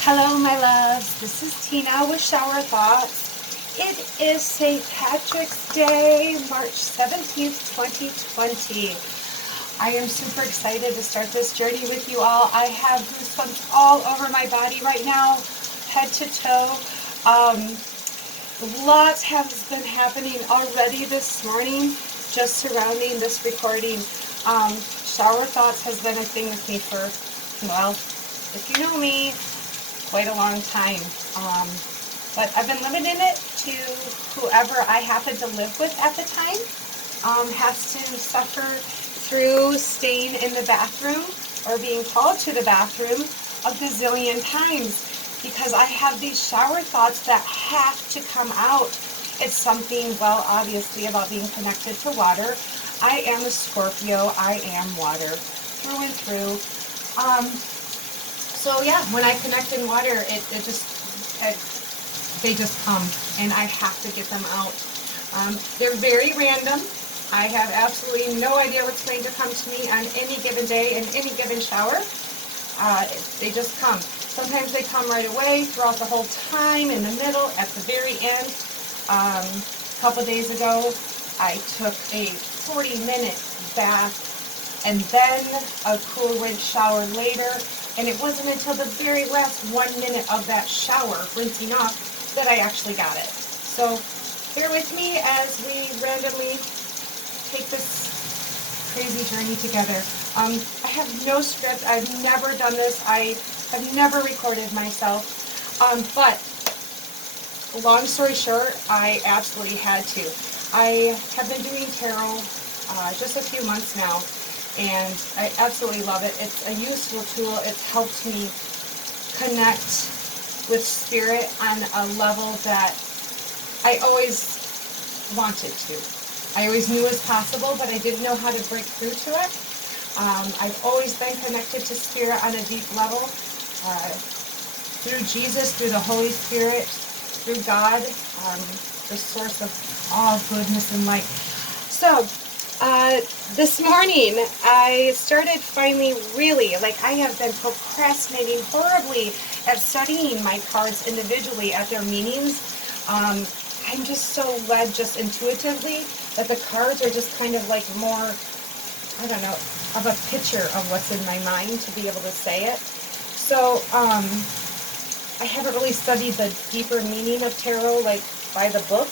Hello, my loves. This is Tina with Shower Thoughts. It is St. Patrick's Day, March 17th, 2020. I am super excited to start this journey with you all. I have goosebumps all over my body right now, head to toe. Lots has been happening already this morning, just surrounding this recording. Shower Thoughts has been a thing with me for, well, if you know me, quite a long time. But I've been limiting it to whoever I happen to live with at the time. Has to suffer through staying in the bathroom or being called to the bathroom a gazillion times because I have these shower thoughts that have to come out. It's something, well, obviously about being connected to water. I am a Scorpio. I am water through and through. So yeah, when I connect in water, they just come, and I have to get them out. They're very random. I have absolutely no idea what's going to come to me on any given day in any given shower. They just come. Sometimes they come right away, throughout the whole time, in the middle, at the very end. A couple days ago, I took a 40-minute bath and then a cool rinse shower later. And it wasn't until the very last 1 minute of that shower, rinsing off, that I actually got it. So bear with me as we randomly take this crazy journey together. I have no script. I've never done this. I have never recorded myself. But long story short, I absolutely had to. I have been doing tarot just a few months now. And I absolutely love it. It's a useful tool. It's helped me connect with spirit on a level that I always wanted to. I always knew was possible, but I didn't know how to break through to it. I've always been connected to spirit on a deep level. Through Jesus, through the Holy Spirit, through God, the source of all goodness and light. So, this morning, I started finally really, I have been procrastinating horribly at studying my cards individually at their meanings. I'm just so led just intuitively that the cards are just kind of like more, I don't know, of a picture of what's in my mind to be able to say it. So, I haven't really studied the deeper meaning of tarot, by the book.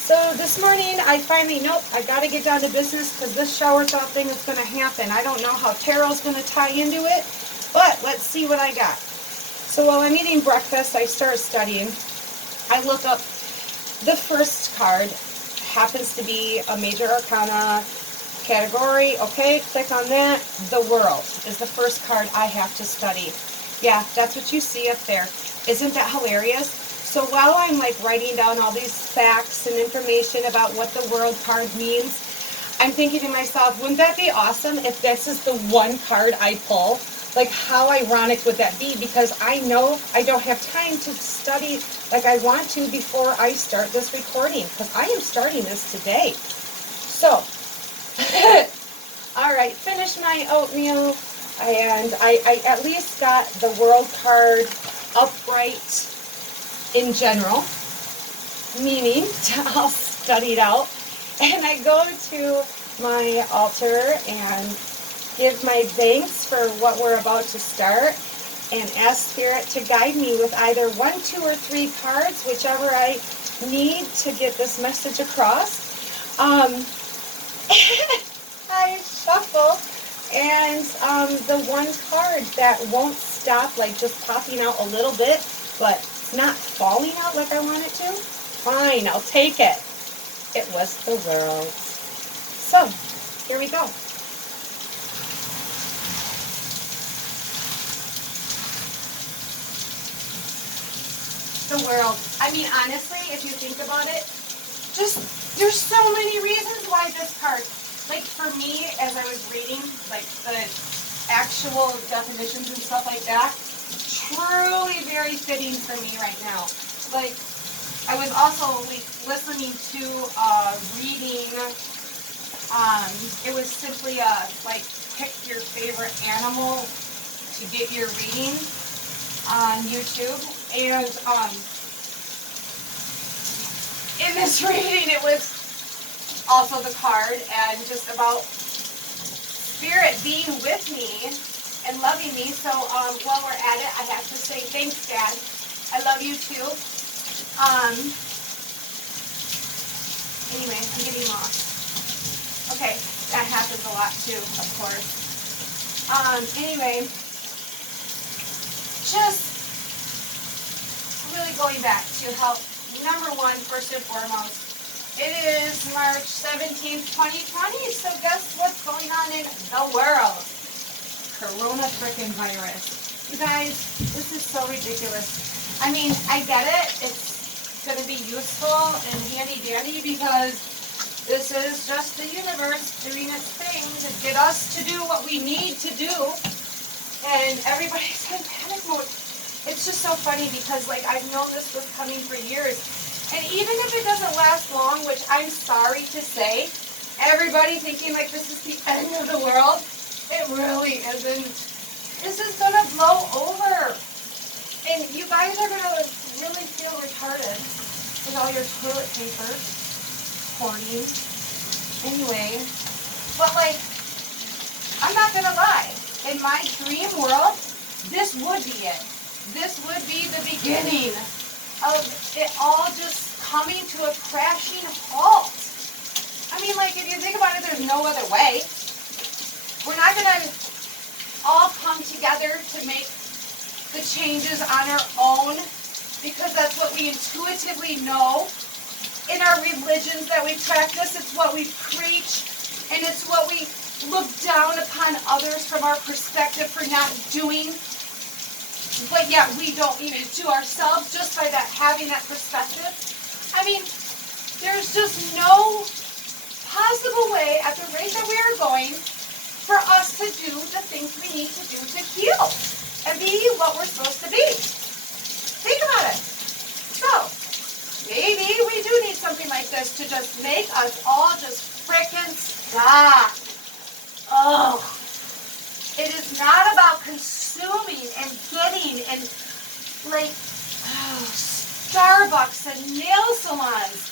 So this morning, I finally, I got to get down to business because this shower thought thing is going to happen. I don't know how tarot's going to tie into it, but let's see what I got. So while I'm eating breakfast, I start studying. I look up the first card. Happens to be a major arcana category. Okay, click on that. The World is the first card I have to study. Yeah, that's what you see up there. Isn't that hilarious? So while I'm writing down all these facts and information about what the World card means, I'm thinking to myself, wouldn't that be awesome if this is the one card I pull? How ironic would that be? Because I know I don't have time to study like I want to before I start this recording, because I am starting this today. So, all right, finished my oatmeal, and I at least got the World card upright in general, meaning I'll study it out, and I go to my altar and give my thanks for what we're about to start, and ask Spirit to guide me with either 1, 2, or 3 cards, whichever I need to get this message across. I shuffle, and the one card that won't stop, just popping out a little bit, but not falling out like I want it to, fine, I'll take it. It was the World. So, here we go. The World. I mean, honestly, if you think about it, there's so many reasons why this card, for me, as I was reading, the actual definitions and stuff like that, truly very fitting for me right now. I was also listening to a reading. It was simply a pick your favorite animal to get your reading. on YouTube, and in this reading it was also the card and just about Spirit being with me and loving me. So while we're at it, I have to say thanks, Dad. I love you too. Anyway, I'm getting lost. Okay, that happens a lot too, of course. Anyway, just really going back to help. Number one, first and foremost, it is March 17th, 2020, so guess what's going on in the world? Corona frickin' virus. You guys, this is so ridiculous. I mean, I get it. It's going to be useful and handy-dandy because this is just the universe doing its thing to get us to do what we need to do. And everybody's in panic mode. It's just so funny because, like, I've known this was coming for years. And even if it doesn't last long, which I'm sorry to say, everybody thinking like this is the end of the world, it really isn't. This is going to blow over. And you guys are going to really feel retarded with all your toilet paper hoarding. Anyway, but like, I'm not going to lie. In my dream world, this would be it. This would be the beginning of it all just coming to a crashing halt. I mean, like, if you think about it, there's no other way. We're not going to all come together to make the changes on our own because that's what we intuitively know. In our religions that we practice, it's what we preach, and it's what we look down upon others from our perspective for not doing. But yet we don't even do ourselves just by that having that perspective. I mean, there's just no possible way at the rate that we are going for us to do the things we need to do to heal and be what we're supposed to be. Think about it. So, maybe we do need something like this to just make us all just frickin' stop. Oh, it is not about consuming and getting and like Starbucks and nail salons.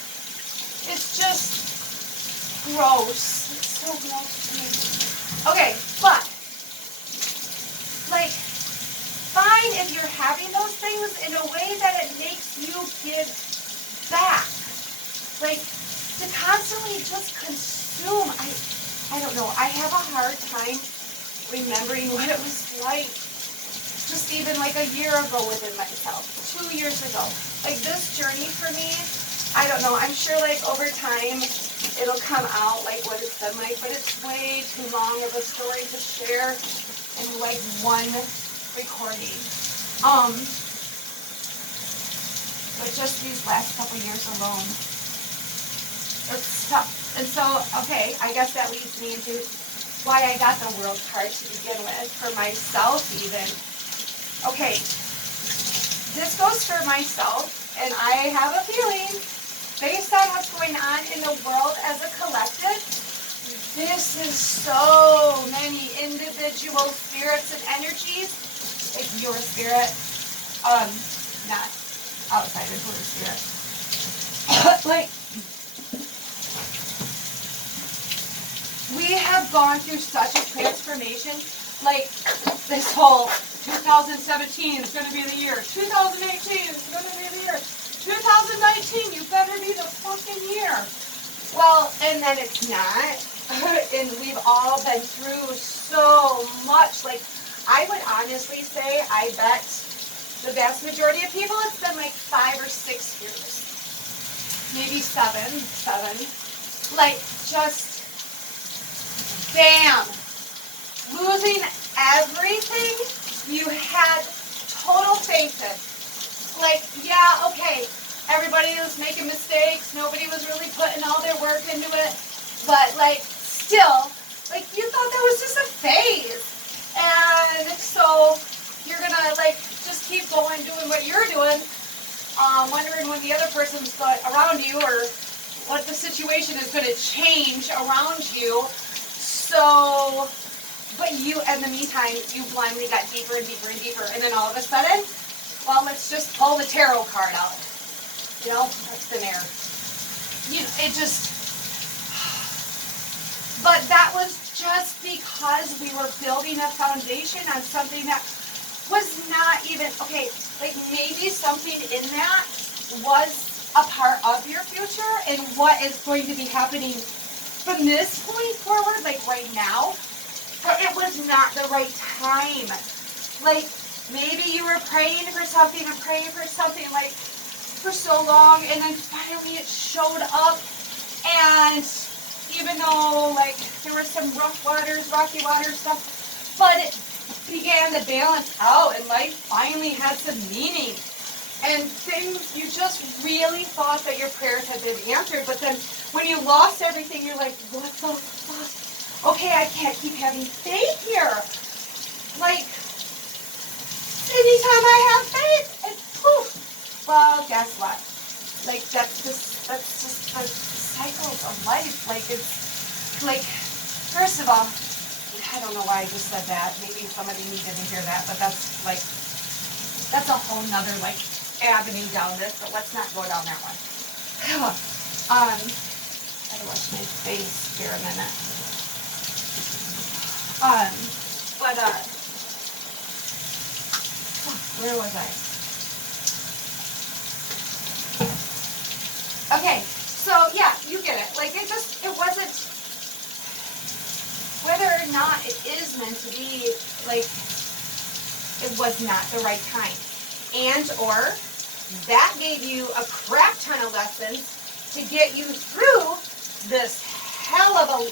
It's just gross. It's so gross to me. Okay, but like, fine if you're having those things in a way that it makes you give back. Like, to constantly just consume. I don't know. I have a hard time remembering what it was like just even like a year ago within myself, 2 years ago. Like, this journey for me, I don't know, I'm sure like over time it'll come out like what it's been like, but it's way too long of a story to share in like one recording. But just these last couple years alone, it's tough. And so, okay, I guess that leads me into why I got the world card to begin with, for myself even. Okay, this goes for myself, and I have a feeling, based on what's going on in the world as a collective, this is so many individual spirits and energies, like your spirit, not outsiders, your spirit, like, we have gone through such a transformation. Like, this whole 2017 is going to be the year, 2018 is going to be the year, 2019, you better be the fucking year. Well, and then it's not. And we've all been through so much. Like, I would honestly say, I bet the vast majority of people, it's been like 5 or 6 years. Maybe seven. Like, just bam, losing everything you had total faith in. Like, yeah, okay, everybody was making mistakes, nobody was really putting all their work into it, but like, still, like, you thought that was just a phase, and so you're gonna like just keep going doing what you're doing, wondering when the other person's around you or what the situation is going to change around you. So But you, in the meantime, you blindly got deeper and deeper and deeper. And then all of a sudden, well, let's just pull the tarot card out. You know, that's thin air. You know, it just, but that was just because we were building a foundation on something that was not even, okay, like maybe something in that was a part of your future and what is going to be happening from this point forward, like right now, but it was not the right time. Like, maybe you were praying for something and praying for something like for so long, and then finally it showed up, and even though like there were some rough waters, rocky water stuff, but it began to balance out, and life finally had some meaning. And things, you just really thought that your prayers had been answered, but then when you lost everything, you're like, what the fuck? Okay, I can't keep having faith here. Like, anytime I have faith, it's poof. Well, guess what? Like, that's just the cycles of life. Like, it's, like, first of all, I don't know why I just said that. Maybe somebody needed to hear that, but that's, like, that's a whole nother, like, avenue down this, but let's not go down that one. I gotta wash my face here a minute. Where was I? Okay, so yeah, you get it. Like, it wasn't, whether or not it is meant to be, like, it was not the right time. And or that gave you a crap ton of lessons to get you through this hell of a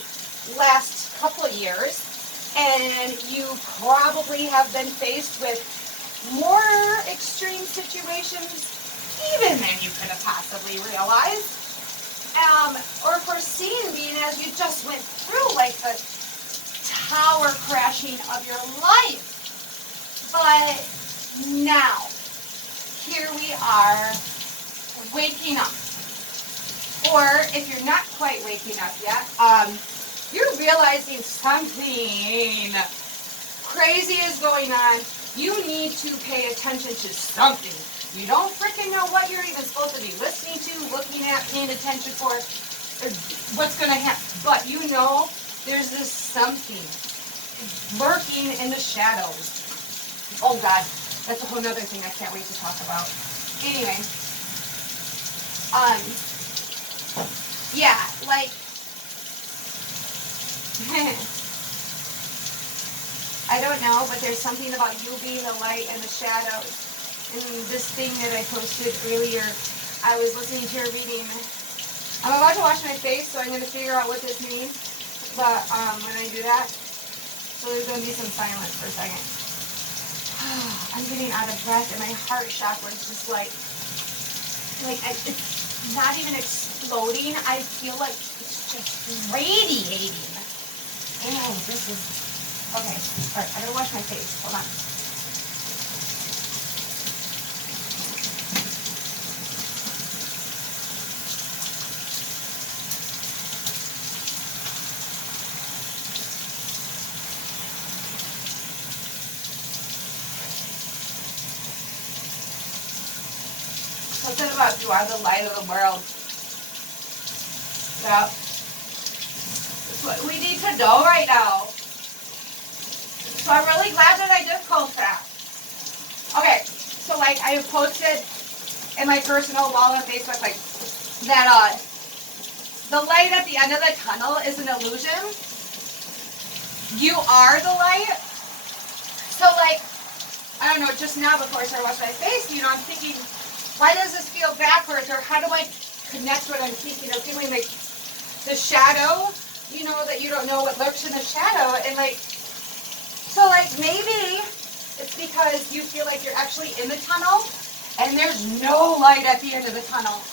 last couple of years, and you probably have been faced with more extreme situations even than you could have possibly realized or foreseen, being as you just went through like the tower crashing of your life. But now, here we are, waking up. Or if you're not quite waking up yet, you're realizing something crazy is going on. You need to pay attention to something. You don't freaking know what you're even supposed to be listening to, looking at, paying attention for, or what's going to happen. But you know there's this something lurking in the shadows. Oh God, that's a whole nother thing I can't wait to talk about. Anyway, yeah, like, I don't know, but there's something about you being the light and the shadows. And this thing that I posted earlier, I was listening to a reading. I'm about to wash my face, so I'm going to figure out what this means. But when I do that, so there's going to be some silence for a second. I'm getting out of breath, and my heart chakra is just like it's not even exploding. I feel like it's just radiating. Oh, this is okay. All right, I'm gonna wash my face. Hold on. Something about you are the light of the world. Yeah. That's what we need to know right now. So I'm really glad that I did post that. Okay, so like I have posted in my personal wall on Facebook, like that the light at the end of the tunnel is an illusion. You are the light. So like, I don't know, just now before I started washing my face, you know, I'm thinking, why does this feel backwards, or how do I connect what I'm thinking? I'm feeling like the shadow, you know, that you don't know what lurks in the shadow, and like, so like maybe it's because you feel like you're actually in the tunnel and there's no light at the end of the tunnel.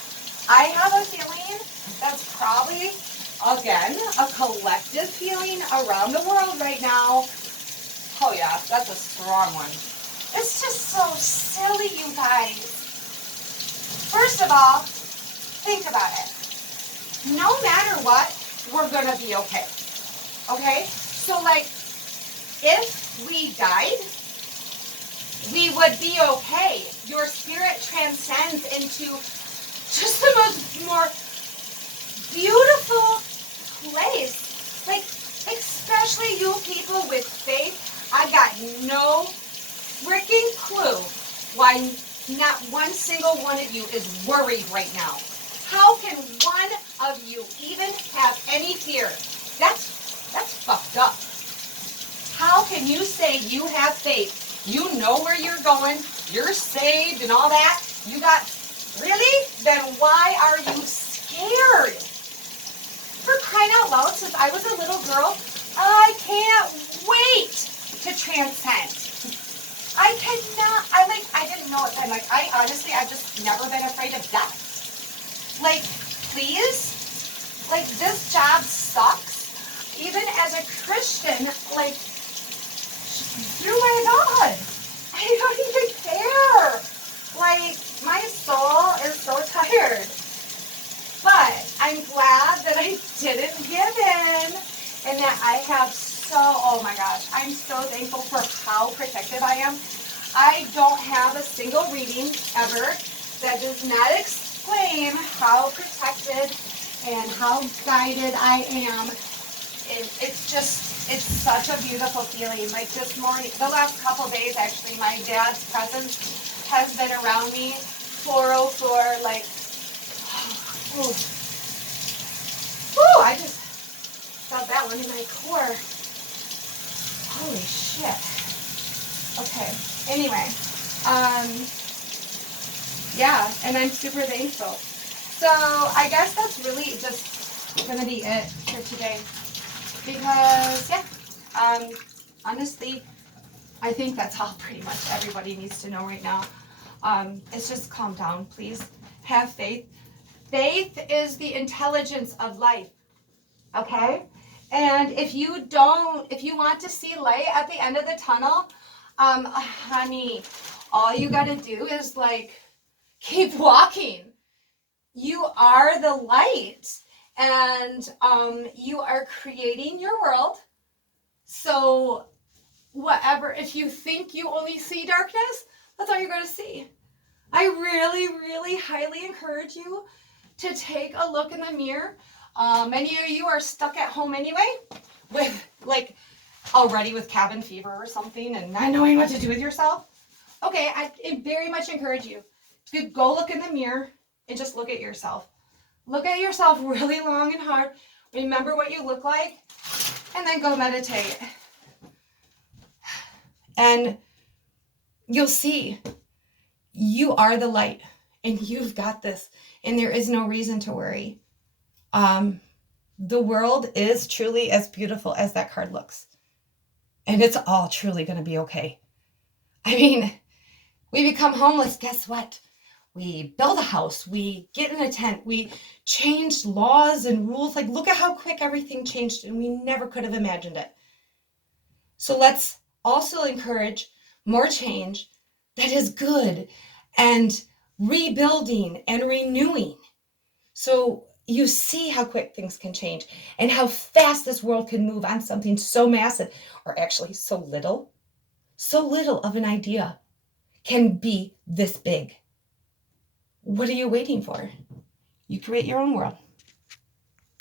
I have a feeling that's probably, again, a collective feeling around the world right now. Oh yeah, that's a strong one. It's just so silly, you guys. First of all, think about it. No matter what, we're going to be okay. Okay? So, like, if we died, we would be okay. Your spirit transcends into just the most more beautiful place. Like, especially you people with faith, I got no freaking clue why not one single one of you is worried right now. How can one of you even have any fear? That's fucked up. How can you say you have faith? You know where you're going, you're saved and all that. You got, really? Then why are you scared? For crying out loud, since I was a little girl, I can't wait to transcend. I cannot, I didn't know it then. Like, I've just never been afraid of death. Like, please? Like, this job sucks. Even as a Christian, like, oh my God, I don't even care. Like, my soul is so tired. But I'm glad that I didn't give in and that I have oh my gosh, I'm so thankful for how protected I am. I don't have a single reading ever that does not explain how protected and how guided I am. And it's such a beautiful feeling. Like this morning, the last couple days actually, my dad's presence has been around me 404, like, I just felt that one in my core. Holy shit. Okay. Anyway, yeah, and I'm super thankful. So I guess that's really just gonna be it for today. Because yeah, honestly, I think that's all pretty much everybody needs to know right now. It's just calm down, please. Have faith. Faith is the intelligence of life. Okay? And if you want to see light at the end of the tunnel, honey, all you gotta do is like keep walking. You are the light, and you are creating your world. So whatever, if you think you only see darkness, that's all you're gonna see. I really, really highly encourage you to take a look in the mirror. Many of you are stuck at home anyway, with like already with cabin fever or something and not knowing what to do with yourself. Okay, I very much encourage you to go look in the mirror and just look at yourself. Look at yourself really long and hard. Remember what you look like, and then go meditate. And you'll see you are the light, and you've got this, and there is no reason to worry. The world is truly as beautiful as that card looks. And it's all truly going to be okay. I mean, we become homeless. Guess what? We build a house. We get in a tent. We changed laws and rules. Like, look at how quick everything changed, and we never could have imagined it. So let's also encourage more change that is good and rebuilding and renewing. So you see how quick things can change and how fast this world can move on something so massive, or actually so little of an idea can be this big. What are you waiting for? You create your own world.